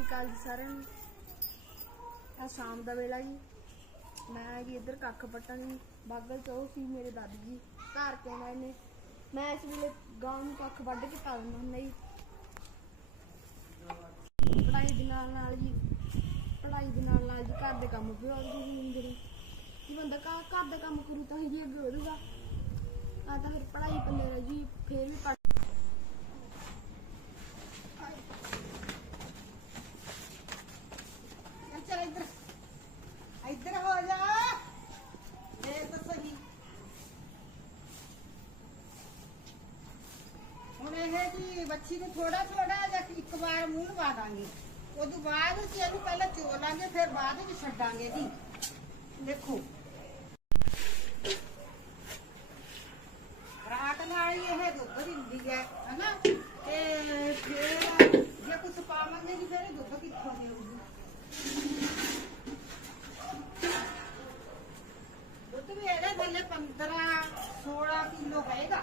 ਸ੍ਰੀ ਅਕਾਲ ਜੀ ਸਾਰਿਆਂ ਨੂੰ। ਆ ਸ਼ਾਮ ਦਾ ਵੇਲਾ ਜੀ। ਮੈਂ ਜੀ ਇੱਧਰ ਕੱਖ ਪੱਟਣ ਬਾਗਲ ਚੋ ਸੀ ਮੇਰੇ ਦਾਦੀ ਜੀ। ਘਰ ਕੇ ਆਏ ਨੇ। ਮੈਂ ਇਸ ਵੇਲੇ ਗਾਂ ਨੂੰ ਕੱਖ ਵੱਢ ਕੇ ਪਾ ਦਿੰਦਾ ਹੁੰਦਾ ਜੀ। ਪੜਾਈ ਦੇ ਨਾਲ ਨਾਲ ਜੀ। ਪੜਾਈ ਦੇ ਨਾਲ ਨਾਲ ਜੀ ਘਰ ਦੇ ਕੰਮ ਵੀ ਹੋਰ ਜੀ ਹੁੰਦੇ ਨੇ। ਜੀ ਬੰਦਾ ਘਰ ਦਾ ਕੰਮ ਕਰੂ ਤਾਂ ਹੀ ਜੀ ਅੱਗੇ ਵਧੂਗਾ। ਆ ਤਾਂ ਫਿਰ ਪੜਾਈ ਪੱਲੇ ਜੀ। ਫੇਰ ਵੀ ਪੜ੍ਹ ਚੱਲ ਚੱਲ ਇੱਧਰ ਇੱਧਰ ਹੋ ਜਾ ਦੇਖ ਤਾਂ ਸਹੀ ਹੁਣ ਇਹ ਨੂੰ ਥੋੜਾ ਥੋੜਾ ਜਿਹਾ ਇੱਕ ਵਾਰ ਮੂੰਹ ਲਵਾ ਦਾਂਗੇ। ਉਦੋਂ ਬਾਅਦ ਅਸੀਂ ਇਹਨੂੰ ਪਹਿਲਾਂ ਚੋ ਲਾਂਗੇ, ਫਿਰ ਬਾਅਦ ਵਿੱਚ ਛੱਡਾਂਗੇ ਜੀ। ਦੇਖੋ। ਰਾਤ ਨਾਲ ਹੀ ਇਹ ਦੁੱਧ ਦਿੰਦੀ ਹੈ, ਹਨਾ? ਤੇ ਫਿਰ ਜੇ ਕੁਝ ਪਾਵਾਂਗੇ ਜੀ, ਫਿਰ ਇਹ ਦੁੱਧ ਕਿੱਥੋਂ ਦੇਊਗੀ? ਦੁੱਧ ਵੀ ਇਹਦੇ ਥੱਲੇ 15 16 ਕਿਲੋ ਹੋਏਗਾ।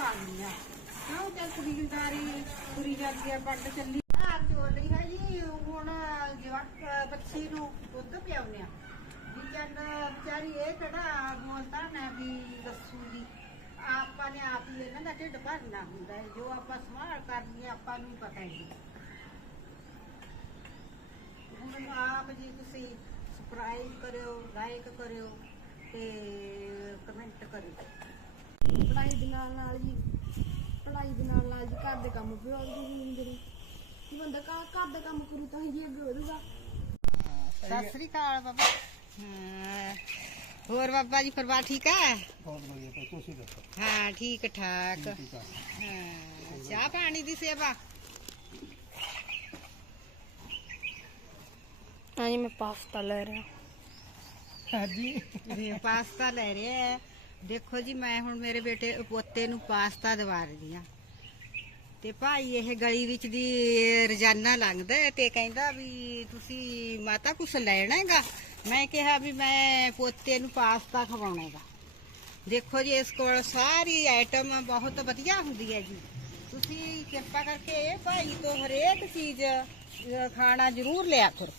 ਲੈ ਕੇ ਪਾਉਂਦੇ ਆ ਕਿਉਂ ਤੇ ਖਰੀਦਦਾਰੀ ਜਾਂਦੀ ਆ ਪੰਡ ਚੱਲੀ। ਆ ਚੋਲੀ ਹੈ ਜੀ ਹੁਣ ਜਵਾਕ ਬੱਚੀ ਨੂੰ ਦੁੱਧ ਪਿਆਉਂਦੇ ਆ। ਵੀ ਚੱਲ ਵਿਚਾਰੀ ਇਹ ਕਿਹੜਾ ਬੋਲਦਾ ਨਾ ਵੀ ਦੱਸੂ ਜੀ ਆਪਾਂ ਨੇ ਆਪ ਹੀ ਇਹਨਾਂ ਦਾ ਢਿੱਡ ਭਰਨਾ ਹੁੰਦਾ ਹੈ, ਜੋ ਆਪਾਂ ਸੰਭਾਲ ਕਰਨੀ ਆਪਾਂ ਨੂੰ ਪਤਾ ਹੀ ਹੈ ਹੁਣ ਆਪ ਜੀ ਤੁਸੀਂ ਸਬਸਕ੍ਰਾਈਬ ਕਰਿਓ ਲਾਈਕ ਕਰਿਓ ਤੇ ਕਮੈਂਟ ਕਰਿਓ। ਪੜਾਈ ਦੇ ਨਾਲ ਨਾਲ ਜੀ ਪੜਾਈ ਦੇ ਨਾਲ ਨਾਲ ਜੀ ਘਰ ਦੇ ਕੰਮ ਵੀ ਹੋਰ ਜੀ ਹੁੰਦੇ ਨੇ। ਜੀ ਬੰਦਾ ਘਰ ਘਰ ਦਾ ਕੰਮ ਕਰੂ ਤਾਂ ਹੀ ਜੀ ਅੱਗੇ ਵਧੂਗਾ। ਸਤਿ ਸ੍ਰੀ ਅਕਾਲ ਬਾਬਾ। ਹਾਂ ਹੋਰ ਬਾਬਾ ਜੀ ਪਰਿਵਾਰ ਠੀਕ ਹੈ ਬਹੁਤ ਵਧੀਆ ਭਾਈ ਤੁਸੀਂ ਦੱਸੋ? ਹਾਂ ਠੀਕ ਠਾਕ। ਹਾਂ ਚਾਹ ਪਾਣੀ ਦੀ ਸੇਵਾ? ਹਾਂਜੀ ਮੈਂ ਪਾਸਤਾ ਲੈ ਰਿਹਾ। ਹਾਂਜੀ। ਇਹ ਪਾਸਤਾ ਲੈ ਰਿਹਾ। ਦੇਖੋ ਜੀ, ਮੈਂ ਹੁਣ ਮੇਰੇ ਬੇਟੇ, ਪੋਤੇ ਨੂੰ ਪਾਸਤਾ ਦਵਾ ਰਹੀ ਆ ਤੇ ਭਾਈ ਇਹ ਗਲੀ ਵਿੱਚ ਦੀ ਰੋਜ਼ਾਨਾ ਲੰਘਦਾ ਹੈ ਤੇ ਕਹਿੰਦਾ ਵੀ ਤੁਸੀਂ ਮਾਤਾ ਕੁਛ ਲੈਣਾ ਹੈਗਾ? ਮੈਂ ਕਿਹਾ ਵੀ ਮੈਂ ਪੋਤੇ ਨੂੰ ਪਾਸਤਾ ਖਵਾਉਣਾ ਹੈਗਾ। ਦੇਖੋ ਜੀ, ਇਸ ਕੋਲ ਸਾਰੀ ਆਈਟਮ ਬਹੁਤ ਵਧੀਆ ਹੁੰਦੀ ਹੈ ਜੀ। ਤੁਸੀਂ ਕਿਰਪਾ ਕਰਕੇ ਭਾਈ ਤੋਂ ਹਰੇਕ ਚੀਜ਼ ਖਾਣਾ ਜ਼ਰੂਰ ਲਿਆ ਕਰੋ।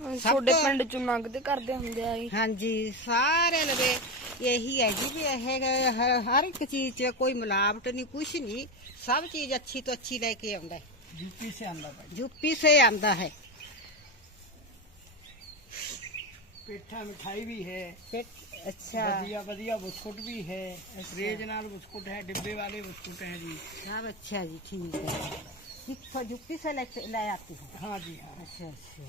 ਤੁਹਾਡੇ ਤੋਂ- ਪਿੰਡ ਚ ਮੰਗਦੇ ਕਰਦੇ ਹੁੰਦੇ ਆ ਜੀ ਹਾਂਜੀ ਸਾਰੇ ਲਵੇ ਇਹੀ ਹੈ ਜੀ ਵੀ ਇਹ ਹ- ਹਰ ਇੱਕ ਚੀਜ਼ 'ਚ ਕੋਈ ਮਿਲਾਵਟ ਨਹੀਂ ਕੁਛ ਨਹੀਂ ਸਭ ਚੀਜ਼ ਅੱਛੀ ਤੋਂ ਅੱਛੀ ਲੈ ਕੇ ਆਉਂਦਾ ਹੈ ਯੂਪੀ ਸੇ ਆਂਦਾ ਭਾਈ ਯੂਪੀ ਸੇ ਆਂਦਾ ਹੈ ਪੇਠਾ ਮਿਠਾਈ ਵੀ ਹੈ ਫਿਰ- ਅੱਛਾ ਵਧੀਆ ਵਧੀਆ ਬਿਸਕੁਟ ਵੀ ਹੈ ਰੇਜ ਨਾਲ ਬਿਸਕੁਟ ਹੈ डिब्बे वाले बिस्कुट है जी ਸਭ ਅੱਛਾ ਜੀ ਠੀਕ ਹੈ ਕਿੱਥੋਂ ਯੂਪੀ ਸੇ ਲੈ ਕੇ- ਲੈ ਆਤੀ ਹੂੰ हाँ जी हाँ ਅੱਛਾ ਅੱਛਾ